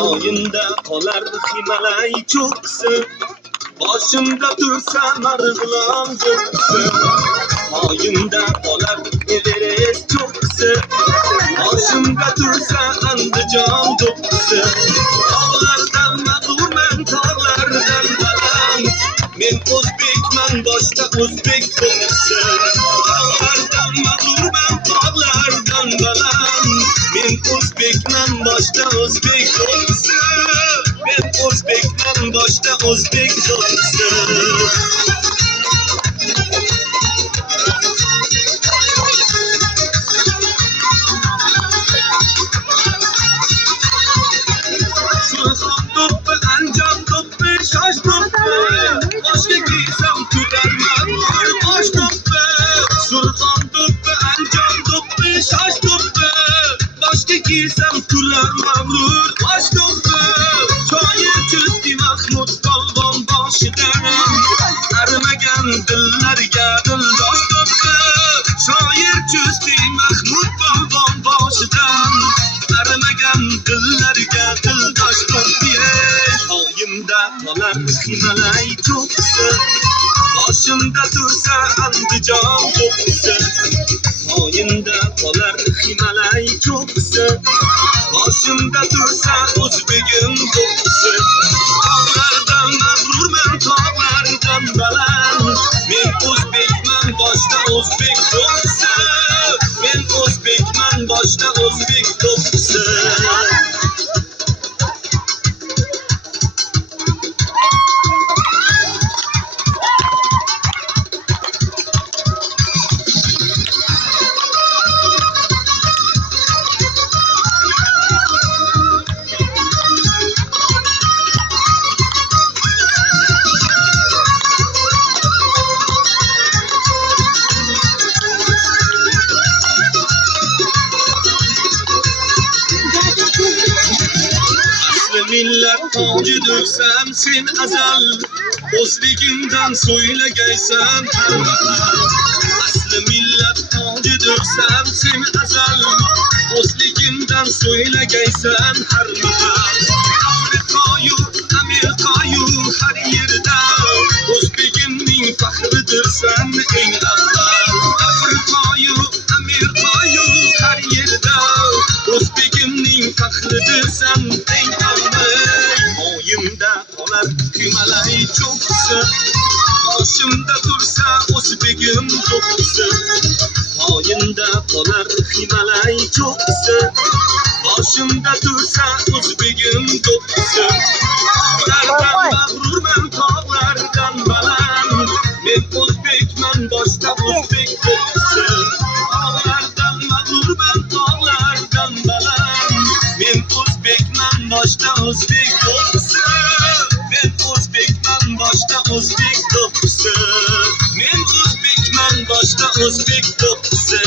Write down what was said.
Oyunda qolar Himalay cho'qqisi, boshimda tursa Marg'ilon cho'qqisi. Oyunda qolar Everest cho'qqisi, boshimda tursa Andijon cho'qqisi. Tog'lardan mag'rurman, tog'lardan baland, men o'zbekman, boshqa o'zbek cho'qqisi. Tog'lardan mag'rurman, tog'lardan baland, men o'zbekman, boshqa o'zbek cho'qqisi. Men o'zbekman, boshqa o'zbek cho'qqisi. Surxon do'ppi, Andijon do'ppi, Shosh do'ppi, boshga kiysam ko'tarman bosh do'ppi. Surxon do'ppi, Andijon do'ppi, Shosh do'ppi, boshga kiysam ko'tarman bosh do'ppi. Shoir Chustdi Mahmud polvon boshidan, arimagan dillarga dildosh do'ppi. Shoir Chustdi Mahmud polvon boshidan, arimagan dillarga dildosh do'ppi. Oyimda qolar Himalay cho'qqisi, boshimda tursa Andijon cho'qqisi. Oyimda qolar Himalay cho'qqisi, boshimda tursa o'zbegim cho'qqisi. Tog'lardan mag'rurman, tog'lardan baland, men o'zbekman, boshqa o'zbek cho'qqisi. Men o'zbekman, boshqa o'zbek cho'qqisi. Millat tojidirsan sen azal, o'zligingdan so'ylagaysan har mahal. Asli millat tojidirsan sen azal, o'zligingdan so'ylagaysan har mahal. Afriqayu, Amerikayu har yerda, o'zbegimning faxridirsan eng avval. Afriqayu, Amerikayu har yerda, o'zbegimning faxridirsan eng avval. Oyimda qolar Himalay cho'qqisi, boshimda tursa o'zbegim cho'qqisi. Oyimda qolar Himalay cho'qqisi, boshimda tursa o'zbegim cho'qqisi. Tog'lardan mag'rurman, tog'lardan baland, men o'zbekman, boshqa o'zbek cho'qqisi. Tog'lardan mag'rurman, tog'lardan baland, men o'zbekman, boshqa o'zbek cho'qqisi. Men o'zbekman, boshqa o'zbek cho'qqisi. Men o'zbekman, boshqa o'zbek cho'qqisi.